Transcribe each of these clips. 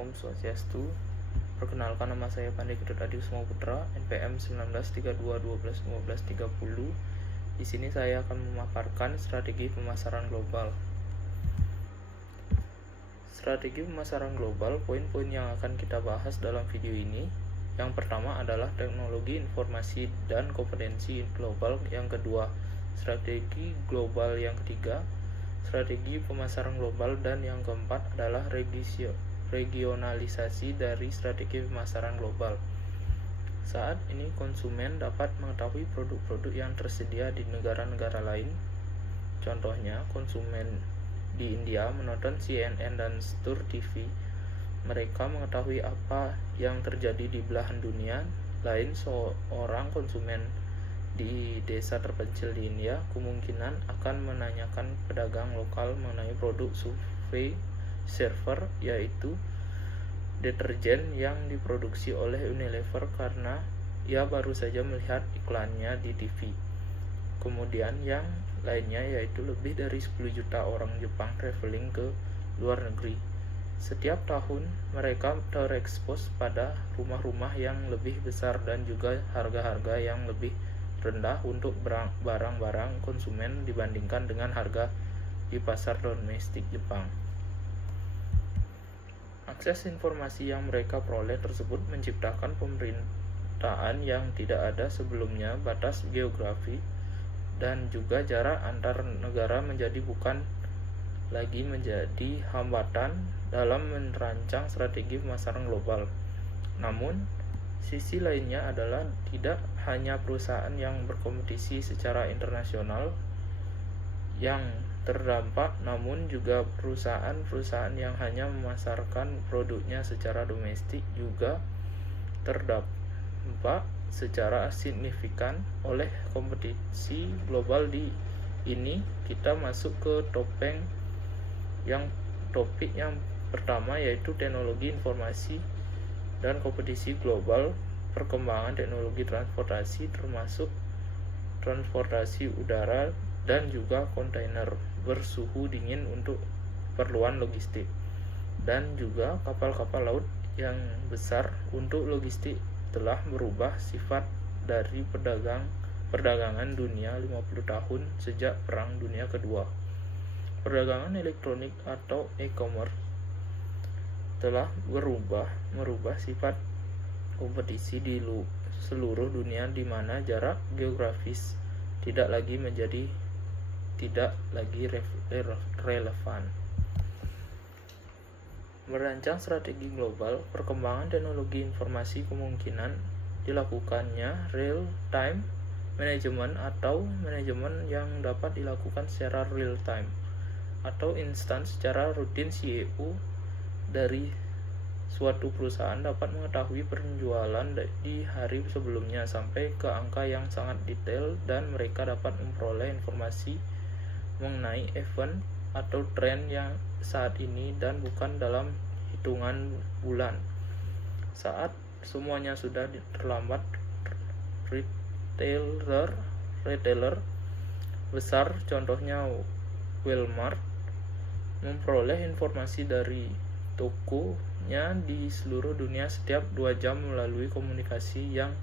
Om Swastiastu. Perkenalkan, nama saya Pandey Ketut Adi Kusuma Putra, NPM 1932121530. Di sini saya akan memaparkan strategi pemasaran global. Strategi pemasaran global, poin-poin yang akan kita bahas dalam video ini. Yang pertama adalah teknologi informasi dan kompetensi global. Yang kedua, strategi global. Yang ketiga, strategi pemasaran global. Dan yang keempat adalah regionalisasi dari strategi pemasaran global. Saat ini konsumen dapat mengetahui produk-produk yang tersedia di negara-negara lain. Contohnya, konsumen di India menonton CNN dan Star TV. Mereka mengetahui apa yang terjadi di belahan dunia lain. Seorang konsumen di desa terpencil di India kemungkinan akan menanyakan pedagang lokal mengenai produk survei server, yaitu deterjen yang diproduksi oleh Unilever, karena ia baru saja melihat iklannya di TV. Kemudian yang lainnya yaitu lebih dari 10 juta orang Jepang traveling ke luar negeri. Setiap tahun mereka terekspos pada rumah-rumah yang lebih besar dan juga harga-harga yang lebih rendah untuk barang-barang konsumen dibandingkan dengan harga di pasar domestik Jepang. Akses informasi yang mereka peroleh tersebut menciptakan pemerintahan yang tidak ada sebelumnya. Batas geografi dan juga jarak antar negara bukan lagi menjadi hambatan dalam merancang strategi pemasaran global. Namun, sisi lainnya adalah tidak hanya perusahaan yang berkompetisi secara internasional yang terdampak, namun juga perusahaan-perusahaan yang hanya memasarkan produknya secara domestik juga terdampak secara signifikan oleh kompetisi global. Ini kita masuk ke topik yang pertama, yaitu teknologi informasi dan kompetisi global. Perkembangan teknologi transportasi termasuk transportasi udara dan juga kontainer bersuhu dingin untuk keperluan logistik, dan juga kapal-kapal laut yang besar untuk logistik telah merubah sifat dari perdagangan dunia 50 tahun sejak Perang Dunia Kedua. Perdagangan elektronik atau e-commerce telah merubah sifat kompetisi di seluruh dunia, di mana jarak geografis tidak lagi relevan. Merancang strategi global, perkembangan teknologi informasi kemungkinan dilakukannya real time management atau manajemen yang dapat dilakukan secara real time atau instan. Secara rutin, CEO dari suatu perusahaan dapat mengetahui penjualan di hari sebelumnya sampai ke angka yang sangat detail, dan mereka dapat memperoleh informasi mengenai event atau tren yang saat ini dan bukan dalam hitungan bulan. Saat semuanya sudah terlambat, retailer besar, contohnya Walmart, memperoleh informasi dari tokonya di seluruh dunia setiap 2 jam melalui komunikasi yang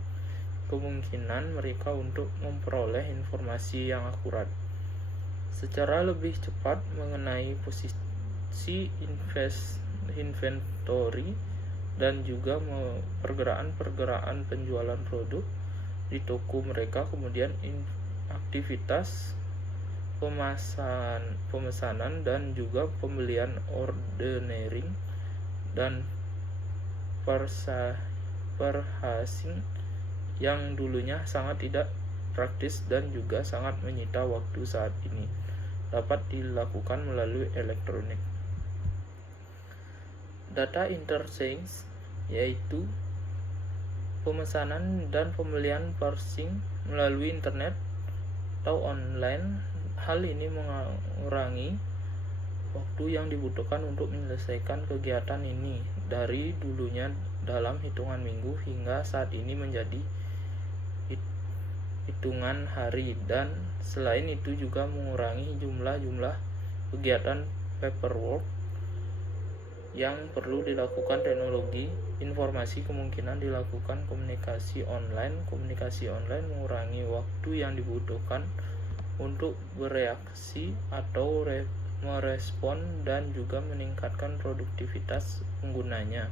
kemungkinan mereka untuk memperoleh informasi yang akurat secara lebih cepat mengenai posisi inventory dan juga pergerakan penjualan produk di toko mereka. Kemudian aktivitas pemesanan dan juga pembelian, ordering dan purchasing yang dulunya sangat tidak praktis dan juga sangat menyita waktu, saat ini dapat dilakukan melalui elektronik. Data interchange, yaitu pemesanan dan pembelian purchasing melalui internet atau online. Hal ini mengurangi waktu yang dibutuhkan untuk menyelesaikan kegiatan ini dari dulunya dalam hitungan minggu hingga saat ini menjadi hitungan hari, dan selain itu juga mengurangi jumlah kegiatan paperwork yang perlu dilakukan teknologi informasi kemungkinan dilakukan komunikasi online. Komunikasi online mengurangi waktu yang dibutuhkan untuk bereaksi atau merespon dan juga meningkatkan produktivitas penggunanya.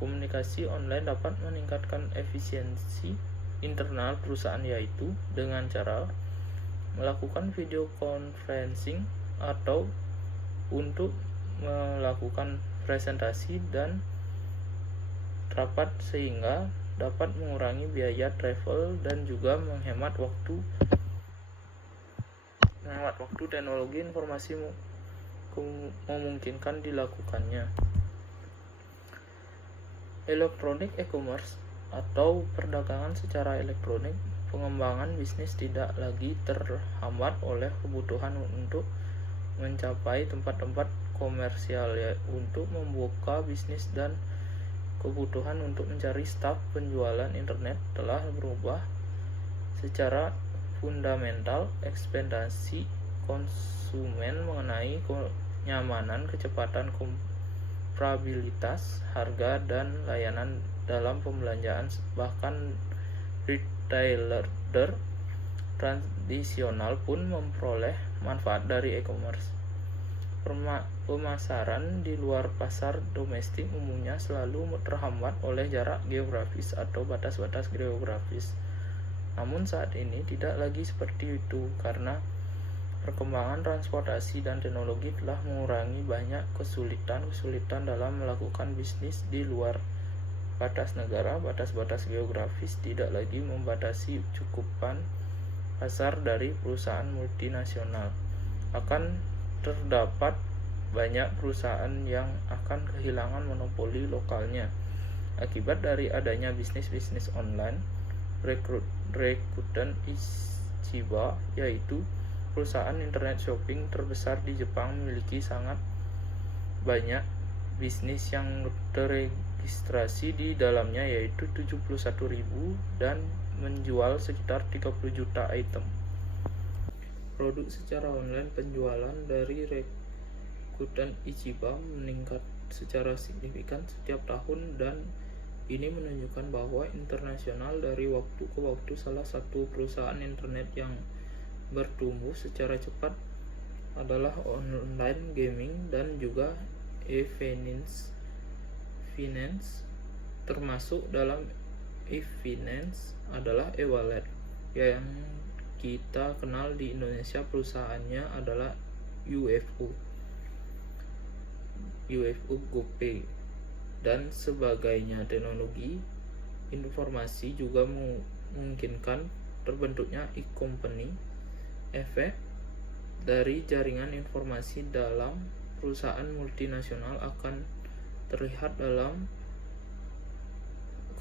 Komunikasi online dapat meningkatkan efisiensi internal perusahaan, yaitu dengan cara melakukan video conferencing atau untuk melakukan presentasi dan rapat, sehingga dapat mengurangi biaya travel dan juga menghemat waktu. Teknologi informasi memungkinkan dilakukannya. Electronic e-commerce atau perdagangan secara elektronik. Pengembangan bisnis tidak lagi terhambat oleh kebutuhan untuk mencapai tempat-tempat komersial, untuk membuka bisnis, dan kebutuhan untuk mencari staf. Penjualan internet telah berubah secara fundamental. Ekspektasi konsumen mengenai kenyamanan, kecepatan, komparabilitas harga, dan layanan dalam pembelanjaan, bahkan retailer tradisional pun memperoleh manfaat dari e-commerce. Pemasaran di luar pasar domestik umumnya selalu terhambat oleh jarak geografis atau batas-batas geografis. Namun saat ini tidak lagi seperti itu, karena perkembangan transportasi dan teknologi telah mengurangi banyak kesulitan dalam melakukan bisnis di luar batas negara. Batas-batas geografis tidak lagi membatasi cakupan pasar dari perusahaan multinasional. Akan terdapat banyak perusahaan yang akan kehilangan monopoli lokalnya akibat dari adanya bisnis online. Rakuten Ichiba, yaitu perusahaan internet shopping terbesar di Jepang, memiliki sangat banyak bisnis yang terregistrasi di dalamnya, yaitu 71.000, dan menjual sekitar 30 juta item produk secara online. Penjualan dari Rakuten Ichiba meningkat secara signifikan setiap tahun, dan ini menunjukkan bahwa internasional dari waktu ke waktu. Salah satu perusahaan internet yang bertumbuh secara cepat adalah online gaming dan juga e-finance. Termasuk dalam e-finance adalah e-wallet yang kita kenal di Indonesia. Perusahaannya adalah UFO GoPay dan sebagainya. Teknologi informasi juga memungkinkan terbentuknya e-company. Efek dari jaringan informasi dalam perusahaan multinasional akan terlihat dalam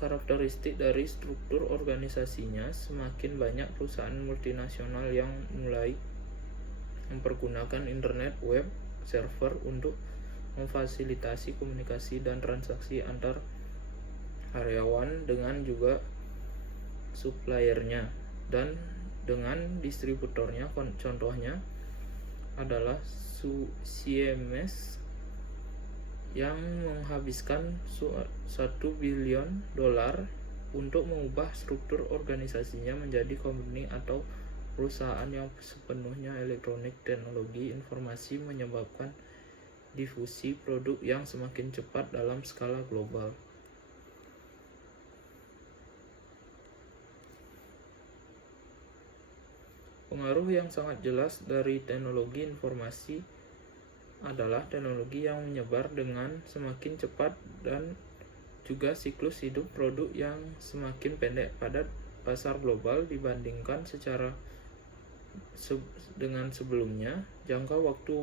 karakteristik dari struktur organisasinya. Semakin banyak perusahaan multinasional yang mulai mempergunakan internet, web, server untuk memfasilitasi komunikasi dan transaksi antar karyawan dengan juga suppliernya dan dengan distributornya. Contohnya adalah Siemens yang menghabiskan $1 billion untuk mengubah struktur organisasinya menjadi company atau perusahaan yang sepenuhnya elektronik. Teknologi informasi menyebabkan difusi produk yang semakin cepat dalam skala global. Pengaruh yang sangat jelas dari teknologi informasi adalah teknologi yang menyebar dengan semakin cepat dan juga siklus hidup produk yang semakin pendek pada pasar global dibandingkan dengan sebelumnya. Jangka waktu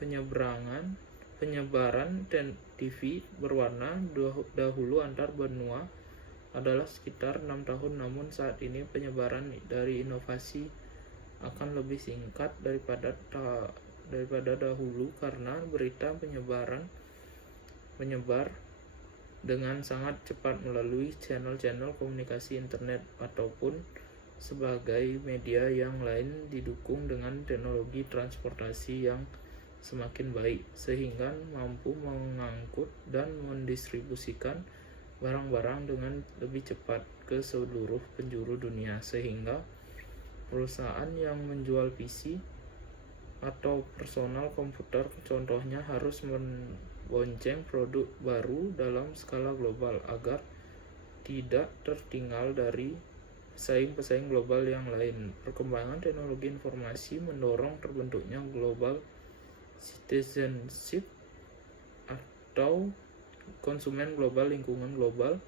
penyebaran TV berwarna dahulu antar benua adalah sekitar 6 tahun, namun saat ini penyebaran dari inovasi akan lebih singkat daripada dahulu, karena berita menyebar dengan sangat cepat melalui channel-channel komunikasi internet ataupun sebagai media yang lain, didukung dengan teknologi transportasi yang semakin baik, sehingga mampu mengangkut dan mendistribusikan barang-barang dengan lebih cepat ke seluruh penjuru dunia, sehingga perusahaan yang menjual PC atau personal komputer contohnya harus membonceng produk baru dalam skala global agar tidak tertinggal dari pesaing-pesaing global yang lain. Perkembangan teknologi informasi mendorong terbentuknya global citizenship atau konsumen global. Lingkungan global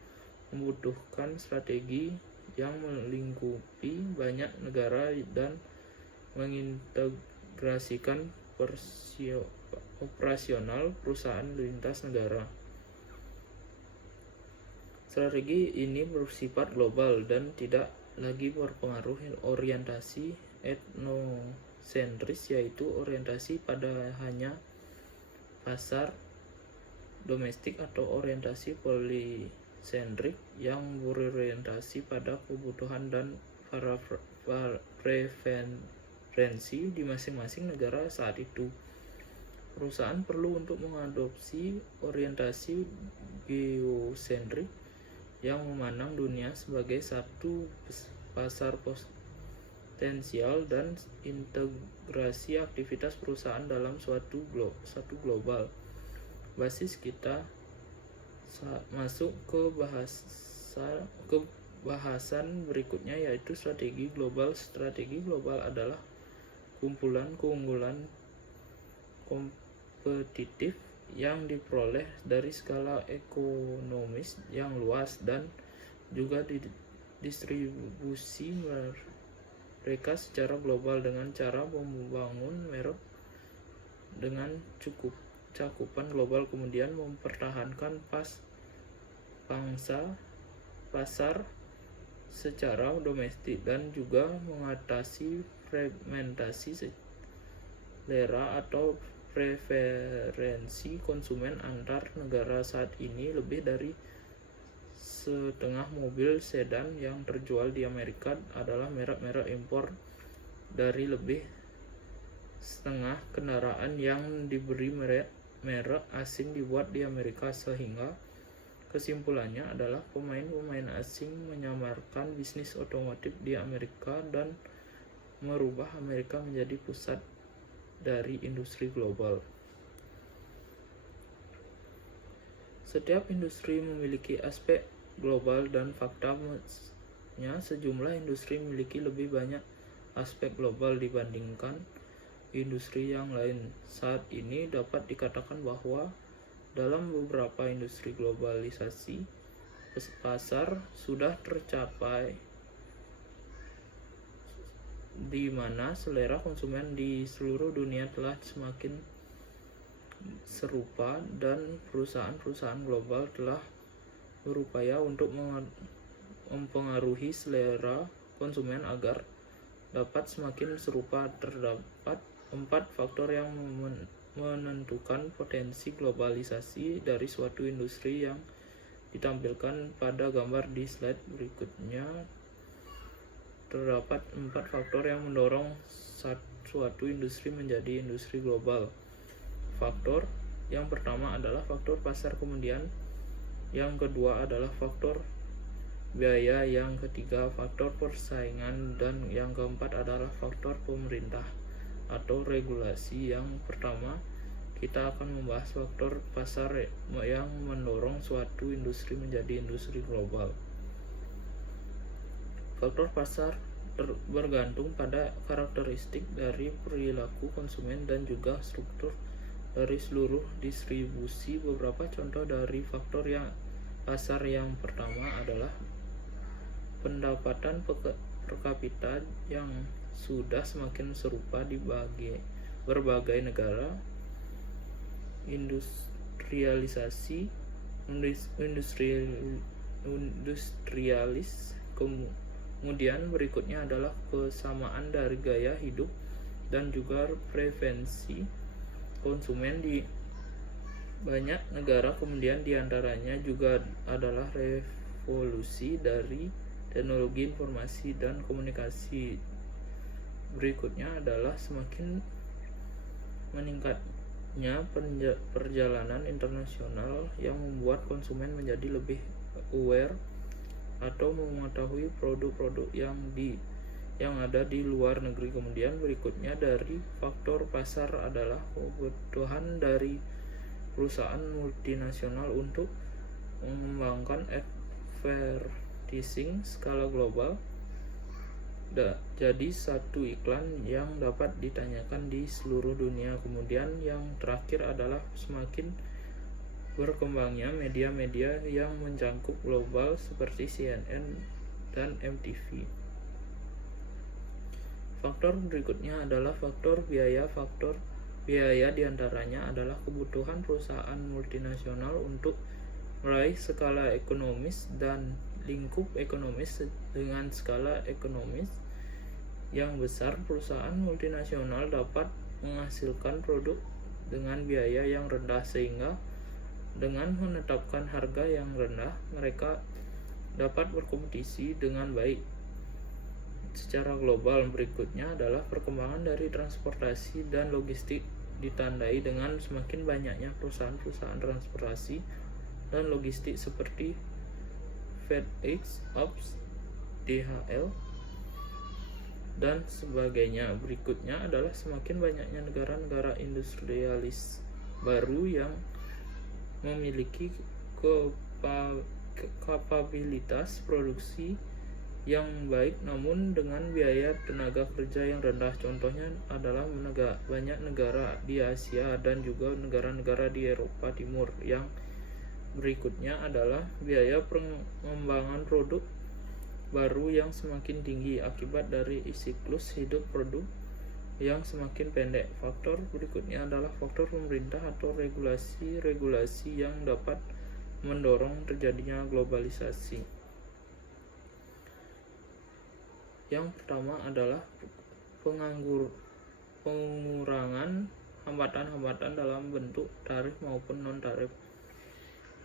membutuhkan strategi yang melingkupi banyak negara dan mengintegrasikan operasional perusahaan lintas negara. Strategi ini bersifat global dan tidak lagi berpengaruh orientasi etnosentris, yaitu orientasi pada hanya pasar domestik, atau orientasi polisentrik yang berorientasi pada kebutuhan dan preferensi di masing-masing negara saat itu. Perusahaan perlu untuk mengadopsi orientasi geosentrik yang memandang dunia sebagai satu pasar potensial dan integrasi aktivitas perusahaan dalam satu global. Basis kita masuk ke bahasan berikutnya, yaitu strategi global. Strategi global adalah kumpulan keunggulan kompetitif yang diperoleh dari skala ekonomis yang luas dan juga distribusi mereka secara global dengan cara membangun merek dengan cukup cakupan global, kemudian mempertahankan pasar secara domestik, dan juga mengatasi fragmentasi selera atau preferensi konsumen antar negara. Saat ini lebih dari setengah mobil sedan yang terjual di Amerika adalah merek-merek impor. Dari lebih setengah kendaraan yang diberi merek asing dibuat di Amerika, sehingga kesimpulannya adalah pemain-pemain asing menyamarkan bisnis otomotif di Amerika dan merubah Amerika menjadi pusat dari industri global. Setiap industri memiliki aspek global dan faktanya sejumlah industri memiliki lebih banyak aspek global dibandingkan industri yang lain. Saat ini dapat dikatakan bahwa dalam beberapa industri globalisasi pasar sudah tercapai, di mana selera konsumen di seluruh dunia telah semakin serupa dan perusahaan-perusahaan global telah berupaya untuk mempengaruhi selera konsumen agar dapat semakin serupa. Terdapat 4 faktor yang menentukan potensi globalisasi dari suatu industri yang ditampilkan pada gambar di slide berikutnya. Terdapat 4 faktor yang mendorong suatu industri menjadi industri global. Faktor yang pertama adalah faktor pasar, kemudian yang kedua adalah faktor biaya, yang ketiga faktor persaingan, dan yang keempat adalah faktor pemerintah atau regulasi. Yang pertama, kita akan membahas faktor pasar yang mendorong suatu industri menjadi industri global. Faktor pasar bergantung pada karakteristik dari perilaku konsumen dan juga struktur dari seluruh distribusi. Beberapa contoh dari faktor pasar yang pertama adalah pendapatan per kapita yang sudah semakin serupa di berbagai negara, industrialisasi, kemudian berikutnya adalah kesamaan dari gaya hidup dan juga preferensi konsumen di banyak negara. Kemudian diantaranya juga adalah revolusi dari teknologi informasi dan komunikasi. Berikutnya adalah semakin perjalanan internasional yang membuat konsumen menjadi lebih aware atau mengetahui produk-produk yang ada di luar negeri. Kemudian berikutnya dari faktor pasar adalah kebutuhan dari perusahaan multinasional untuk mengembangkan advertising skala global. Jadi satu iklan yang dapat ditanyakan di seluruh dunia. Kemudian yang terakhir adalah semakin berkembangnya media-media yang mencakup global seperti CNN dan MTV. Faktor berikutnya adalah faktor biaya. Faktor biaya diantaranya adalah kebutuhan perusahaan multinasional untuk meraih skala ekonomis dan lingkup ekonomis. Dengan skala ekonomis yang besar, perusahaan multinasional dapat menghasilkan produk dengan biaya yang rendah, sehingga dengan menetapkan harga yang rendah, mereka dapat berkompetisi dengan baik secara global. Berikutnya adalah perkembangan dari transportasi dan logistik, ditandai dengan semakin banyaknya perusahaan-perusahaan transportasi dan logistik seperti FedEx, UPS, DHL, dan sebagainya. Berikutnya adalah semakin banyaknya negara-negara industrialis baru yang memiliki kapabilitas produksi yang baik namun dengan biaya tenaga kerja yang rendah. Contohnya adalah banyak negara di Asia dan juga negara-negara di Eropa Timur. Yang berikutnya adalah biaya pengembangan produk baru yang semakin tinggi akibat dari siklus hidup produk yang semakin pendek. Faktor berikutnya adalah faktor pemerintah atau regulasi yang dapat mendorong terjadinya globalisasi. Yang pertama adalah pengurangan hambatan-hambatan dalam bentuk tarif maupun non-tarif.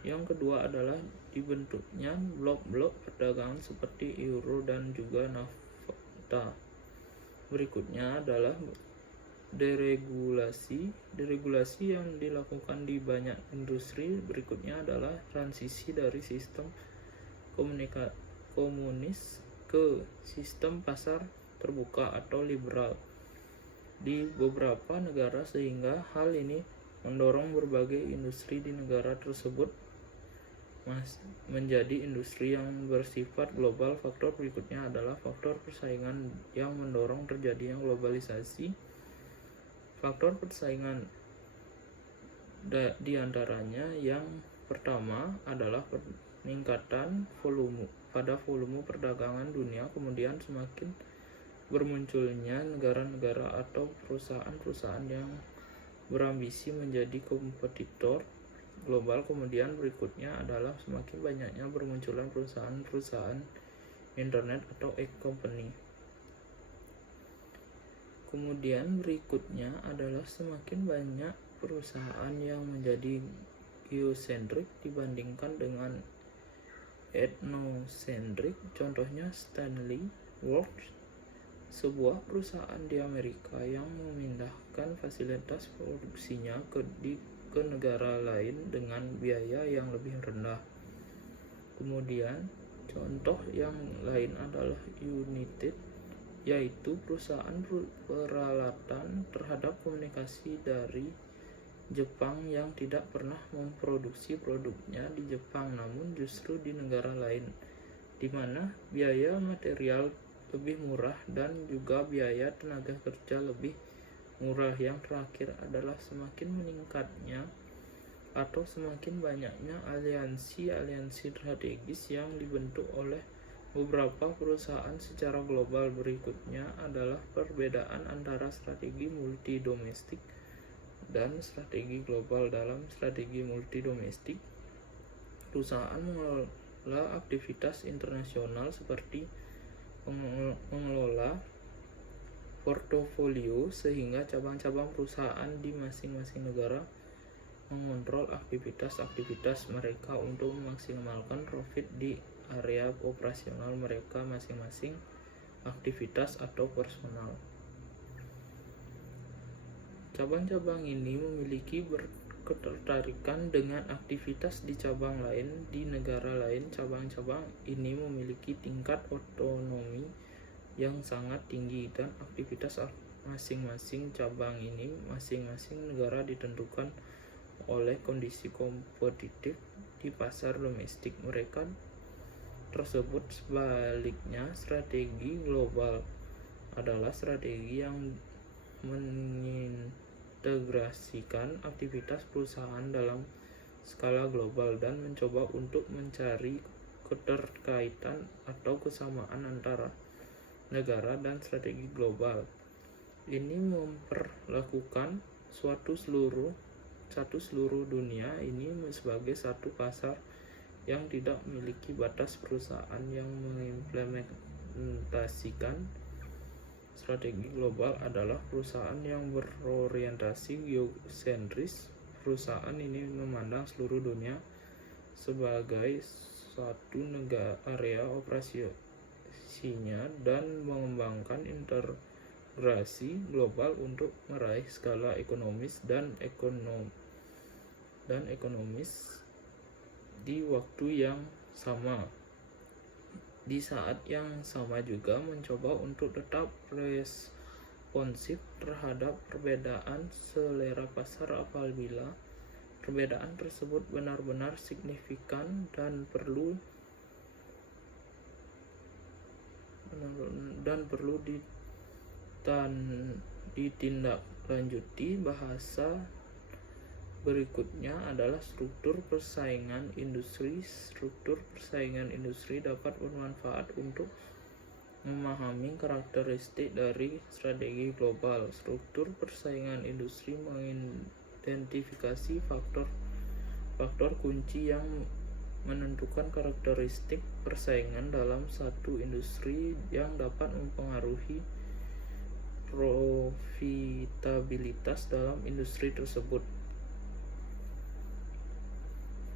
Yang kedua adalah dibentuknya blok-blok perdagangan seperti euro dan juga NAFTA. Berikutnya adalah deregulasi yang dilakukan di banyak industri. Berikutnya adalah transisi dari sistem komunis ke sistem pasar terbuka atau liberal di beberapa negara, sehingga hal ini mendorong berbagai industri di negara tersebut menjadi industri yang bersifat global. Faktor berikutnya adalah faktor persaingan yang mendorong terjadinya globalisasi. Faktor persaingan diantaranya yang pertama adalah peningkatan volume perdagangan dunia. Kemudian semakin bermunculnya negara-negara atau perusahaan-perusahaan yang berambisi menjadi kompetitor global. Kemudian berikutnya adalah semakin banyaknya bermunculan perusahaan-perusahaan internet atau e-company. Kemudian berikutnya adalah semakin banyak perusahaan yang menjadi geosentrik dibandingkan dengan etnosentrik. Contohnya Stanley Works, sebuah perusahaan di Amerika yang memindahkan fasilitas produksinya ke negara lain dengan biaya yang lebih rendah. Kemudian contoh yang lain adalah United, yaitu perusahaan peralatan terhadap komunikasi dari Jepang yang tidak pernah memproduksi produknya di Jepang namun justru di negara lain, di mana biaya material lebih murah dan juga biaya tenaga kerja lebih murah. Yang terakhir adalah semakin meningkatnya atau semakin banyaknya aliansi strategis yang dibentuk oleh beberapa perusahaan secara global. Berikutnya adalah perbedaan antara strategi multi domestik dan strategi global. Dalam strategi multi domestik, perusahaan mengelola aktivitas internasional seperti mengelola portofolio, sehingga cabang-cabang perusahaan di masing-masing negara mengontrol aktivitas-aktivitas mereka untuk memaksimalkan profit di area operasional mereka masing-masing, aktivitas atau personal. Cabang-cabang ini memiliki ketertarikan dengan aktivitas di cabang lain di negara lain. Cabang-cabang ini memiliki tingkat otonomi yang sangat tinggi dan aktivitas masing-masing cabang ini masing-masing negara ditentukan oleh kondisi kompetitif di pasar domestik mereka tersebut. Sebaliknya, strategi global adalah strategi yang mengintegrasikan aktivitas perusahaan dalam skala global dan mencoba untuk mencari keterkaitan atau kesamaan antara negara dan strategi global. Ini memperlakukan satu seluruh dunia ini sebagai satu pasar yang tidak memiliki batas. Perusahaan yang mengimplementasikan strategi global adalah perusahaan yang berorientasi geosentris. Perusahaan ini memandang seluruh dunia sebagai satu area operasinya dan mengembangkan integrasi global untuk meraih skala ekonomis dan ekonomis di waktu yang sama. Di saat yang sama juga mencoba untuk tetap responsif terhadap perbedaan selera pasar apabila perbedaan tersebut benar-benar signifikan dan perlu ditindaklanjuti. Bahasa berikutnya adalah struktur persaingan industri. Struktur persaingan industri dapat bermanfaat untuk memahami karakteristik dari strategi global. Struktur persaingan industri mengidentifikasi faktor kunci yang menentukan karakteristik persaingan dalam satu industri yang dapat mempengaruhi profitabilitas dalam industri tersebut.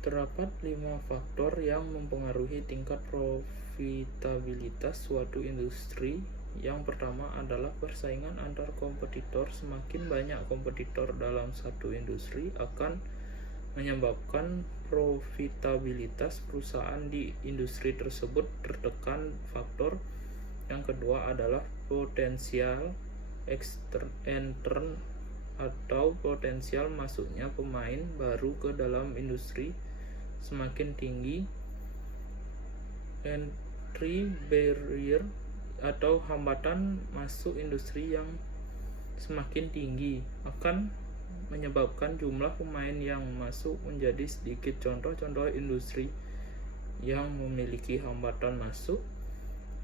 Terdapat 5 faktor yang mempengaruhi tingkat profitabilitas suatu industri. Yang pertama adalah persaingan antar kompetitor. Semakin banyak kompetitor dalam satu industri akan menyebabkan profitabilitas perusahaan di industri tersebut tertekan. Faktor yang kedua adalah potensial intern atau potensial masuknya pemain baru ke dalam industri. Semakin tinggi entry barrier atau hambatan masuk industri yang semakin tinggi akan menyebabkan jumlah pemain yang masuk menjadi sedikit. Contoh-contoh industri yang memiliki hambatan masuk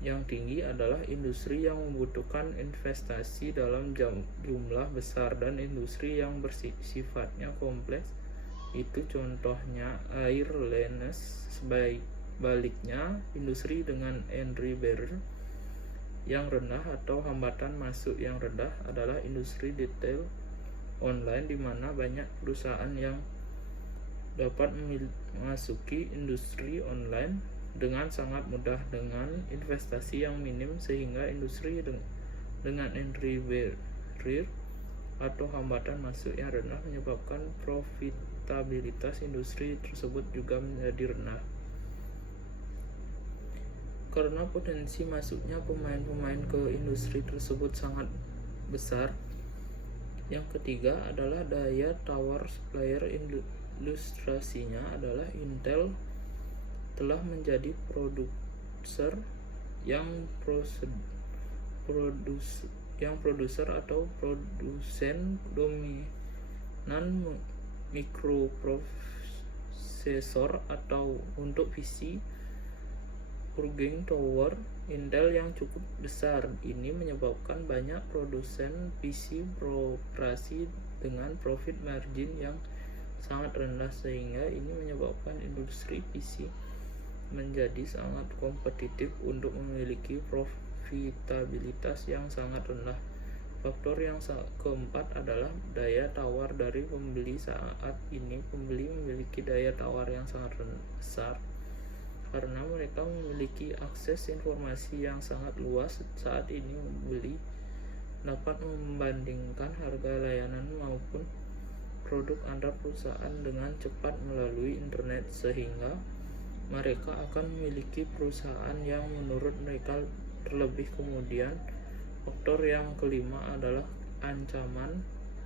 yang tinggi adalah industri yang membutuhkan investasi dalam jumlah besar dan industri yang bersifatnya kompleks. Itu contohnya airlines. Sebaliknya, industri dengan entry barrier yang rendah atau hambatan masuk yang rendah adalah industri detail online, di mana banyak perusahaan yang dapat memasuki industri online dengan sangat mudah dengan investasi yang minim, sehingga industri dengan entry barrier atau hambatan masuk yang rendah menyebabkan profitabilitas industri tersebut juga menjadi rendah. Karena potensi masuknya pemain-pemain ke industri tersebut sangat besar. Yang ketiga adalah daya tawar supplier. Ilustrasinya adalah Intel telah menjadi produser atau produsen dominan mikroprosesor atau untuk PC purchasing power Intel yang cukup besar. Ini menyebabkan banyak produsen PC beroperasi dengan profit margin yang sangat rendah, sehingga ini menyebabkan industri PC menjadi sangat kompetitif untuk memiliki profitabilitas yang sangat rendah. Faktor yang keempat adalah daya tawar dari pembeli. Saat ini pembeli memiliki daya tawar yang sangat besar karena mereka memiliki akses informasi yang sangat luas. Saat ini membeli dapat membandingkan harga layanan maupun produk antar perusahaan dengan cepat melalui internet, sehingga mereka akan memiliki perusahaan yang menurut mereka terlebih. Kemudian faktor yang kelima adalah ancaman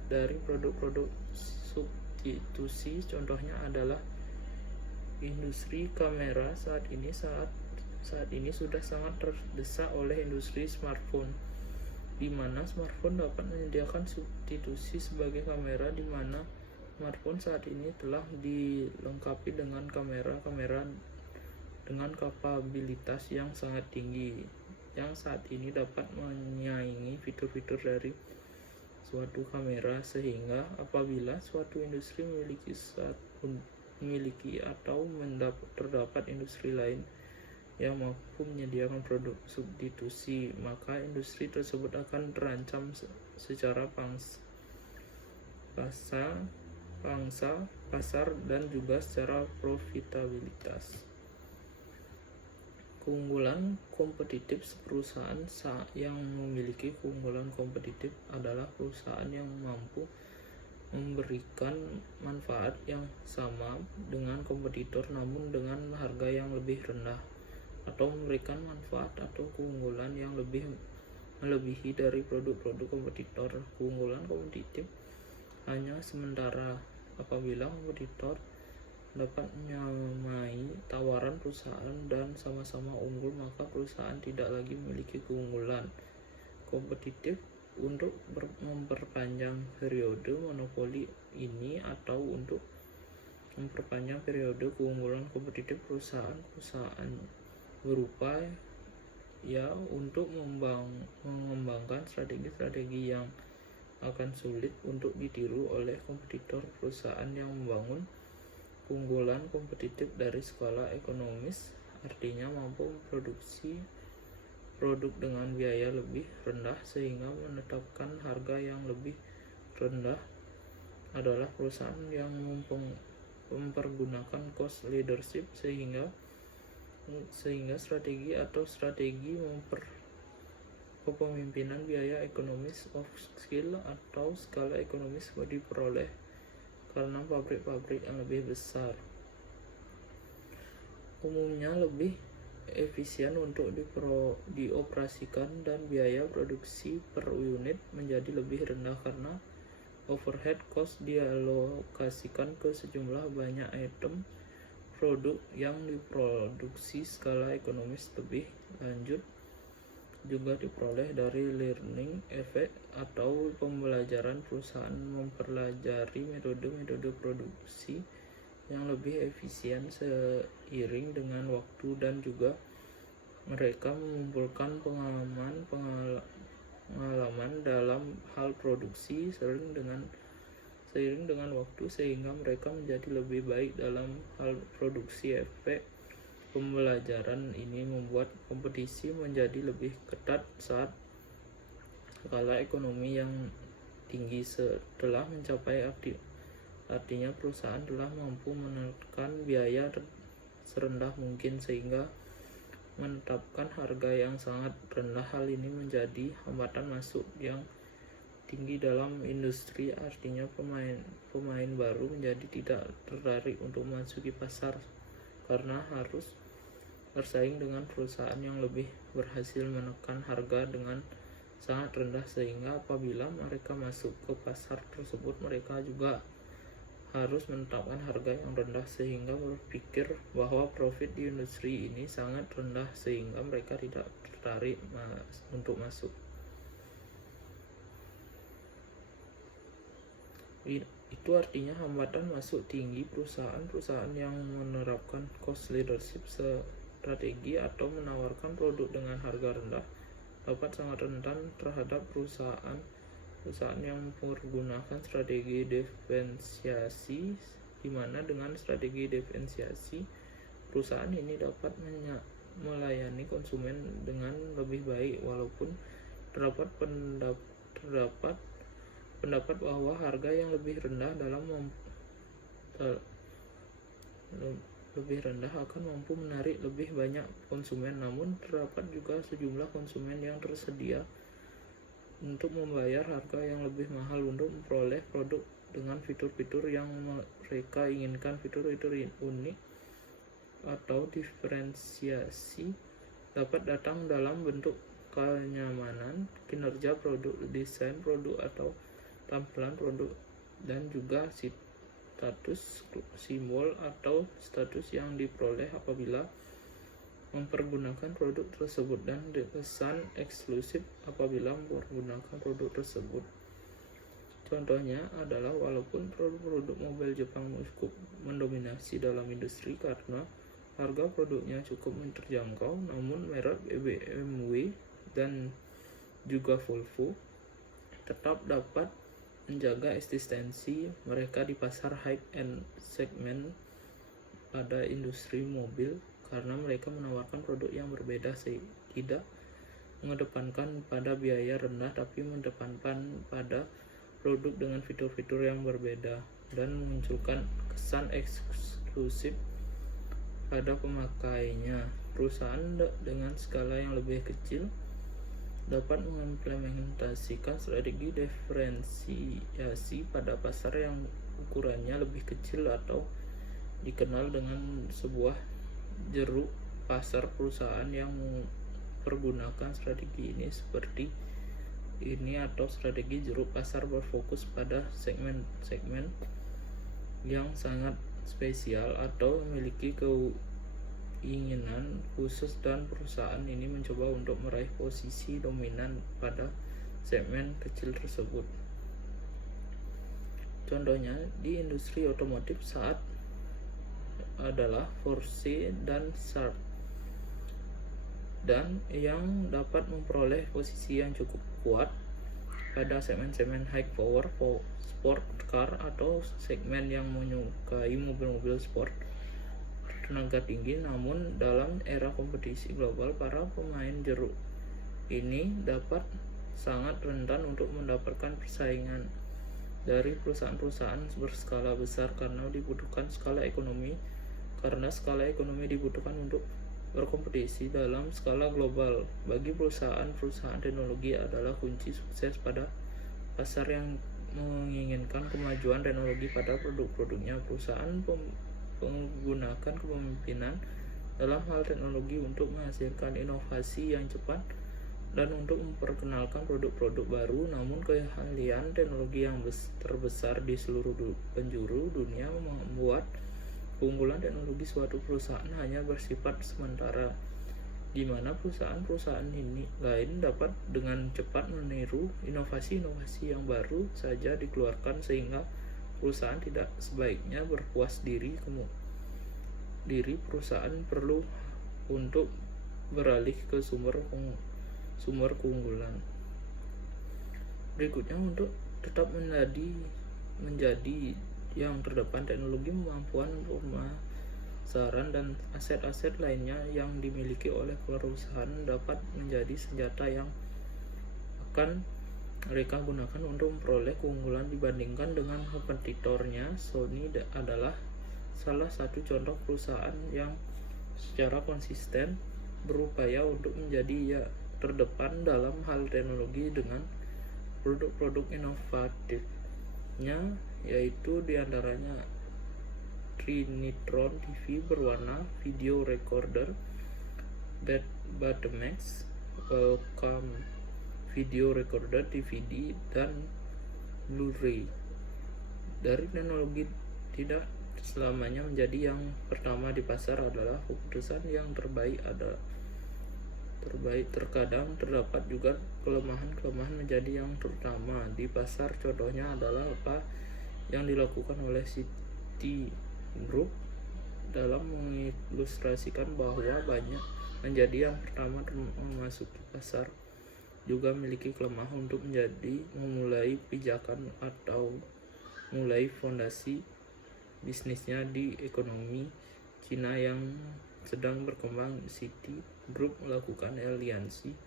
dari produk-produk substitusi. Contohnya adalah industri kamera saat ini sudah sangat terdesak oleh industri smartphone, di mana smartphone dapat menyediakan substitusi sebagai kamera, di mana smartphone saat ini telah dilengkapi dengan kamera dengan kapabilitas yang sangat tinggi, yang saat ini dapat menyaingi fitur-fitur dari suatu kamera, sehingga apabila suatu industri memiliki atau terdapat industri lain yang mampu menyediakan produk substitusi, maka industri tersebut akan terancam secara pangsa pasar dan juga secara profitabilitas. Keunggulan kompetitif. Perusahaan yang memiliki keunggulan kompetitif adalah perusahaan yang mampu memberikan manfaat yang sama dengan kompetitor namun dengan harga yang lebih rendah, atau memberikan manfaat atau keunggulan yang melebihi dari produk-produk kompetitor. Keunggulan kompetitif hanya sementara. Apabila kompetitor dapat menyamai tawaran perusahaan dan sama-sama unggul, maka perusahaan tidak lagi memiliki keunggulan kompetitif. Untuk memperpanjang periode monopoli ini atau untuk memperpanjang periode keunggulan kompetitif perusahaan berupaya untuk mengembangkan strategi-strategi yang akan sulit untuk ditiru oleh kompetitor. Perusahaan yang membangun keunggulan kompetitif dari skala ekonomis artinya mampu memproduksi produk dengan biaya lebih rendah sehingga menetapkan harga yang lebih rendah, adalah perusahaan yang mempergunakan cost leadership sehingga strategi kepemimpinan biaya ekonomis of scale atau skala ekonomis diperoleh karena pabrik-pabrik yang lebih besar umumnya lebih efisien untuk dioperasikan dan biaya produksi per unit menjadi lebih rendah karena overhead cost dialokasikan ke sejumlah banyak item produk yang diproduksi. Skala ekonomis lebih lanjut juga diperoleh dari learning effect atau pembelajaran. Perusahaan mempelajari metode-metode produksi yang lebih efisien seiring dengan waktu, dan juga mereka mengumpulkan pengalaman dalam hal produksi seiring dengan waktu, sehingga mereka menjadi lebih baik dalam hal produksi. Efek pembelajaran ini membuat kompetisi menjadi lebih ketat saat skala ekonomi yang tinggi telah mencapai. Artinya perusahaan telah mampu menekan biaya serendah mungkin sehingga menetapkan harga yang sangat rendah. Hal ini menjadi hambatan masuk yang tinggi dalam industri, artinya pemain baru menjadi tidak tertarik untuk memasuki pasar karena harus bersaing dengan perusahaan yang lebih berhasil menekan harga dengan sangat rendah, sehingga apabila mereka masuk ke pasar tersebut mereka juga harus menetapkan harga yang rendah sehingga berpikir bahwa profit di industri ini sangat rendah sehingga mereka tidak tertarik untuk masuk. Itu artinya hambatan masuk tinggi. Perusahaan yang menerapkan cost leadership strategi atau menawarkan produk dengan harga rendah dapat sangat rentan terhadap perusahaan yang menggunakan strategi diferensiasi, di mana dengan strategi diferensiasi perusahaan ini dapat melayani konsumen dengan lebih baik walaupun terdapat pendapat bahwa harga yang lebih rendah akan mampu menarik lebih banyak konsumen. Namun terdapat juga sejumlah konsumen yang tersedia untuk membayar harga yang lebih mahal untuk memperoleh produk dengan fitur-fitur yang mereka inginkan. Fitur-fitur unik atau diferensiasi dapat datang dalam bentuk kenyamanan, kinerja produk, desain produk atau tampilan produk, dan juga status simbol atau status yang diperoleh apabila mempergunakan produk tersebut, dan pesan eksklusif apabila mempergunakan produk tersebut. Contohnya adalah walaupun produk-produk mobil Jepang cukup mendominasi dalam industri karena harga produknya cukup terjangkau, namun merek BMW dan juga Volvo tetap dapat menjaga eksistensi mereka di pasar high-end segmen pada industri mobil, karena mereka menawarkan produk yang berbeda, tidak mengedepankan pada biaya rendah tapi mengedepankan pada produk dengan fitur-fitur yang berbeda dan memunculkan kesan eksklusif pada pemakainya. Perusahaan dengan skala yang lebih kecil dapat mengimplementasikan strategi diferensiasi pada pasar yang ukurannya lebih kecil atau dikenal dengan sebuah jeruk pasar. Perusahaan yang mempergunakan strategi ini seperti ini atau strategi jeruk pasar berfokus pada segmen-segmen yang sangat spesial atau memiliki keinginan khusus, dan perusahaan ini mencoba untuk meraih posisi dominan pada segmen kecil tersebut. Contohnya di industri otomotif saat adalah Porsche dan Sharp, dan yang dapat memperoleh posisi yang cukup kuat pada segmen-segmen high power sport car atau segmen yang menyukai mobil-mobil sport tenaga tinggi. Namun dalam era kompetisi global, para pemain jeruk ini dapat sangat rentan untuk mendapatkan persaingan dari perusahaan-perusahaan berskala besar karena skala ekonomi dibutuhkan untuk berkompetisi dalam skala global. Bagi perusahaan-perusahaan teknologi adalah kunci sukses pada pasar yang menginginkan kemajuan teknologi pada produk-produknya. Perusahaan menggunakan kepemimpinan dalam hal teknologi untuk menghasilkan inovasi yang cepat dan untuk memperkenalkan produk-produk baru. Namun keahlian teknologi yang terbesar di seluruh penjuru dunia membuat keunggulan teknologi suatu perusahaan hanya bersifat sementara, di mana perusahaan-perusahaan lain dapat dengan cepat meniru inovasi-inovasi yang baru saja dikeluarkan, sehingga perusahaan tidak sebaiknya berpuas diri. Perusahaan perlu untuk beralih ke sumber keunggulan berikutnya untuk tetap menjadi yang terdepan. Teknologi, kemampuan pemasaran, dan aset-aset lainnya yang dimiliki oleh perusahaan dapat menjadi senjata yang akan mereka gunakan untuk memperoleh keunggulan dibandingkan dengan kompetitornya. Sony adalah salah satu contoh perusahaan yang secara konsisten berupaya untuk menjadi terdepan dalam hal teknologi dengan produk-produk inovatifnya, yaitu diantaranya Trinitron TV berwarna, video recorder, Betamax, Wacom video recorder, DVD, dan Blu-ray. Dari teknologi tidak selamanya menjadi yang pertama di pasar adalah keputusan yang terbaik. Terkadang terdapat juga kelemahan menjadi yang terutama di pasar. Contohnya adalah apa yang dilakukan oleh Citigroup dalam mengilustrasikan bahwa banyak menjadi yang pertama memasuki pasar juga memiliki kelemahan untuk memulai pijakan atau mulai fondasi bisnisnya di ekonomi Cina yang sedang berkembang. Citigroup melakukan aliansi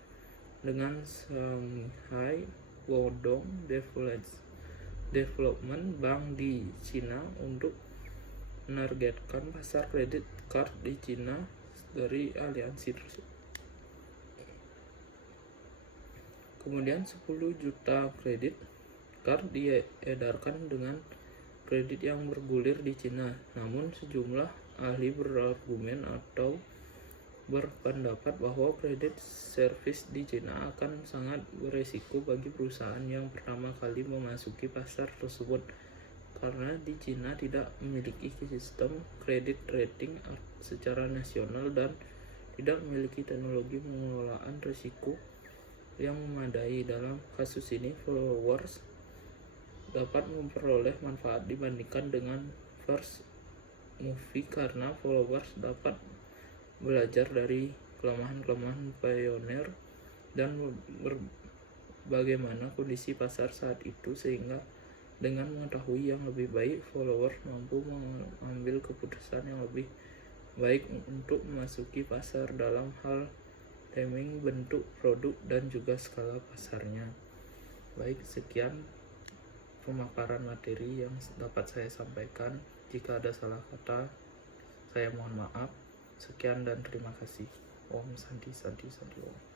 dengan Shanghai Pudong Development Bank di Cina untuk menargetkan pasar kredit card di Cina. Dari aliansi tersebut Kemudian 10 juta kredit card diedarkan dengan kredit yang bergulir di Cina. Namun sejumlah ahli berargumen atau berpendapat bahwa kredit servis di Cina akan sangat beresiko bagi perusahaan yang pertama kali memasuki pasar tersebut, karena di Cina tidak memiliki sistem kredit rating secara nasional dan tidak memiliki teknologi pengelolaan risiko yang memadai. Dalam kasus ini, followers dapat memperoleh manfaat dibandingkan dengan first movie karena followers dapat belajar dari kelemahan-kelemahan pioneer dan bagaimana kondisi pasar saat itu, sehingga dengan mengetahui yang lebih baik, followers mampu mengambil keputusan yang lebih baik untuk memasuki pasar dalam hal timing, bentuk produk, dan juga skala pasarnya. Baik, sekian pemaparan materi yang dapat saya sampaikan. Jika ada salah kata, saya mohon maaf. Sekian dan terima kasih. Om Santi Santi Santi Om.